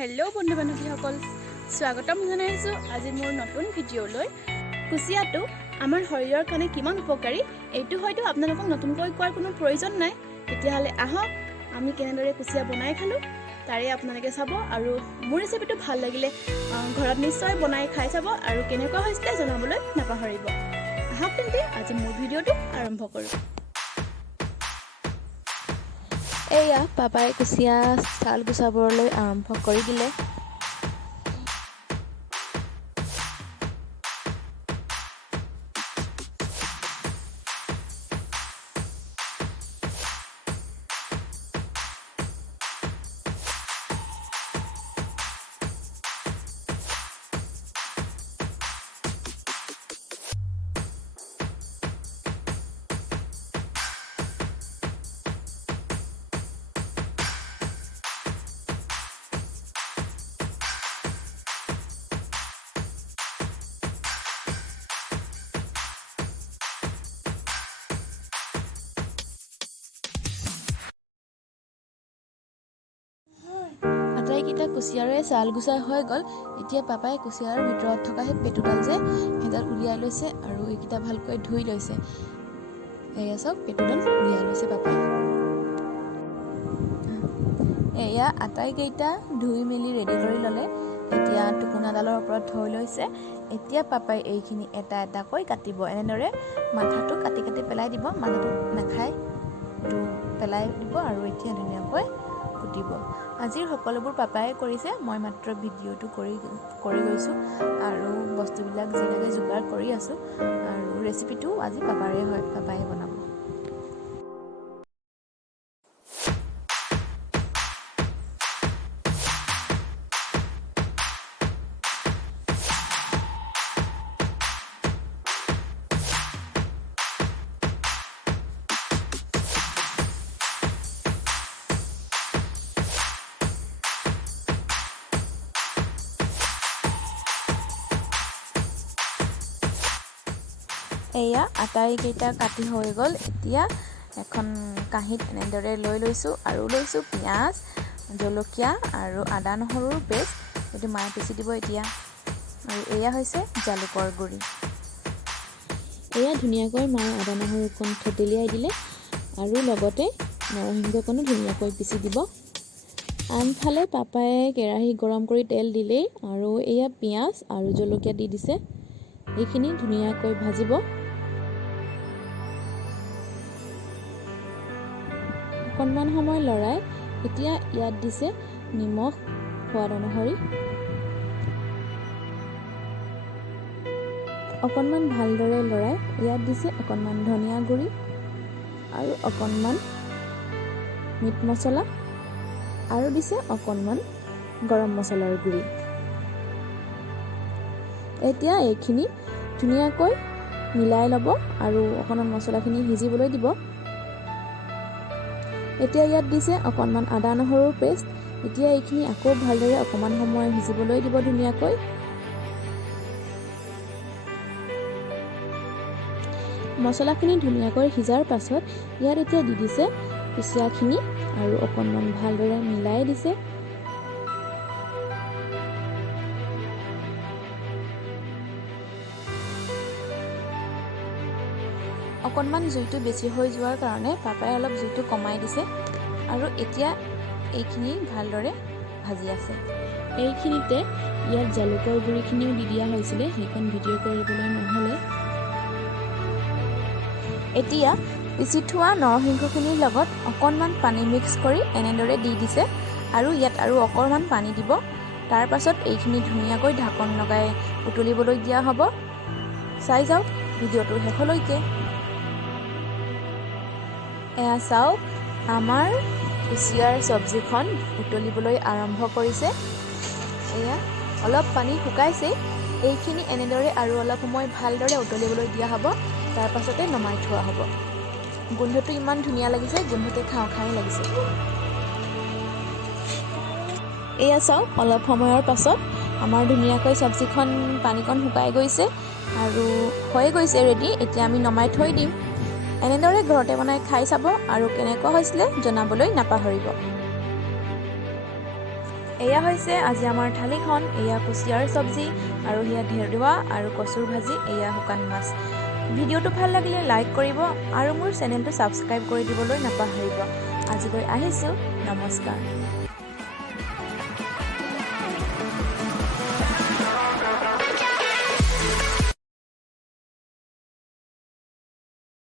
Hello' বন্ধু বান্ধৱীসকল, স্বাগতম জনাইছোঁ আজি মোৰ নতুন ভিডিঅ'লৈ। কুচিয়াটো আমাৰ শৰীৰৰ কাৰণে কিমান উপকাৰী এইটো হয়তো আপোনালোকক নতুনকৈ কোৱাৰ কোনো প্ৰয়োজন নাই। তেতিয়াহ'লে আহক আমি কেনেদৰে কুচিয়া বনাই খালোঁ তাৰে আপোনালোকে চাব, আৰু মোৰ ৰেচিপিটো ভাল লাগিলে ঘৰত নিশ্চয় বনাই খাই চাব আৰু কেনেকুৱা হৈছিলে জনাবলৈ নাপাহৰিব। আহক তেন্তে আজি মোৰ ভিডিঅ'টো আৰম্ভ কৰোঁ। এয়া পাপাই কুচিয়া ছাল গুচাবলৈ আৰম্ভ কৰি দিলে। আটাইকেইটা কুচিয়াৰে ছাল গুচা হৈ গ'ল। এতিয়া পাপাই কুচিয়াৰ ভিতৰত থকা সেই পেটুডাল যে সেইডাল উলিয়াই লৈছে আৰু এইকেইটা ভালকৈ ধুই লৈছে। এয়া চব পেটুডাল উলিয়াই লৈছে পাপাই। এয়া আটাইকেইটা ধুই মেলি ৰেডি কৰি ল'লে। এতিয়া টুকুনাডালৰ ওপৰত থৈ লৈছে। এতিয়া পাপাই এইখিনি এটা এটাকৈ কাটিব। এনেদৰে মাথাটো কাটি কাটি পেলাই দিব, মাথাটো নাখায় তো পেলাই দিব আৰু এতিয়া ধুনীয়াকৈ কুটিব। আজিৰ সকলোবোৰ পাপাই কৰিছে, মই মাত্ৰ ভিডিঅ'টো কৰি গৈছোঁ আৰু বস্তুবিলাক যি লাগে যোগাৰ কৰি আছোঁ। আৰু ৰেচিপিটো আজি পাপাৰে হয়, পাপাই বনাব। এয়া আটাইকেইটা কাটি হৈ গ'ল। এতিয়া এখন কাঁহীত এনেদৰে লৈ লৈছোঁ আৰু লৈছোঁ পিঁয়াজ, জলকীয়া আৰু আদা নহৰুৰ পেষ্ট। এইটো মায়ে পিচি দিব এতিয়া। আৰু এয়া হৈছে জালুকৰ গুড়ি। এয়া ধুনীয়াকৈ মায়ে আদা নহৰুকণ থেতেলিয়াই দিলে আৰু লগতে নৰসিংহকণো ধুনীয়াকৈ পিচি দিব। আনফালে পাপাই কেৰাহী গৰম কৰি তেল দিলেই আৰু এয়া পিঁয়াজ আৰু জলকীয়া দি দিছে। এইখিনি ধুনীয়াকৈ ভাজিব। অকণমান সময় লৰাই এতিয়া ইয়াত দিছে নিমখ সোৱাদ অনুসৰি। অকণমান ভালদৰে লৰাই ইয়াত দিছে অকণমান ধনিয়া গুড়ি আৰু অকণমান মিট মছলা আৰু দিছে অকণমান গৰম মছলাৰ গুড়ি। এতিয়া এইখিনি ধুনীয়াকৈ মিলাই ল'ব আৰু অকণমান মছলাখিনি সিজিবলৈ দিব। এতিয়া ইয়াত দিছে অকণমান আদা নহৰুৰ পেষ্ট। এতিয়া এইখিনি আকৌ ভালদৰে অকণমান সময় সিজিবলৈ দিব ধুনীয়াকৈ। মছলাখিনি ধুনীয়াকৈ সিজাৰ পাছত ইয়াত এতিয়া দি দিছে কুচিয়াখিনি আৰু অকণমান ভালদৰে মিলাই দিছে। অকণমান জুইটো বেছি হৈ যোৱাৰ কাৰণে পাপাই অলপ জুইটো কমাই দিছে আৰু এতিয়া এইখিনি ভালদৰে ভাজি আছে। এইখিনিতে ইয়াত জালুকৰ গুড়িখিনিও দি দিয়া হৈছিলে, সেইখন ভিডিঅ' কৰিবলৈ নহ'লে। এতিয়া পিচি থোৱা নৰসিংহখিনিৰ লগত অকণমান পানী মিক্স কৰি এনেদৰে দি দিছে আৰু ইয়াত আৰু অকণমান পানী দিব। তাৰ পাছত এইখিনি ধুনীয়াকৈ ঢাকন লগাই উতলিবলৈ দিয়া হ'ব। চাই যাওক ভিডিঅ'টো শেষলৈকে। এয়া চাওক আমাৰ কুচিয়াৰ চব্জিখন উতলিবলৈ আৰম্ভ কৰিছে। এয়া অলপ পানী শুকাইছে। এইখিনি এনেদৰে আৰু অলপ সময় ভালদৰে উতলিবলৈ দিয়া হ'ব। তাৰ পাছতে নমাই থোৱা হ'ব। গোন্ধটো ইমান ধুনীয়া লাগিছে, গোন্ধতে খাওঁ খাওঁ লাগিছে। এয়া চাওক অলপ সময়ৰ পাছত আমাৰ ধুনীয়াকৈ চব্জিখন পানীকণ শুকাই গৈছে আৰু হৈ গৈছে ৰেডি। এতিয়া আমি নমাই থৈ দিম। এনেদৰে ঘৰতে বনাই খাই চাব আৰু কেনেকুৱা হৈছিলে জনাবলৈ নাপাহৰিব। এয়া হৈছে আজি আমাৰ থালিখন। এয়া কুচিয়াৰ চব্জি আৰু সেয়া ঢেৰুৱা আৰু কচুৰ ভাজি, এয়া শুকান মাছ। ভিডিঅ'টো ভাল লাগিলে লাইক কৰিব আৰু মোৰ চেনেলটো ছাবস্ক্ৰাইব কৰি দিবলৈ নাপাহৰিব। আজিলৈ আহিছোঁ, নমস্কাৰ।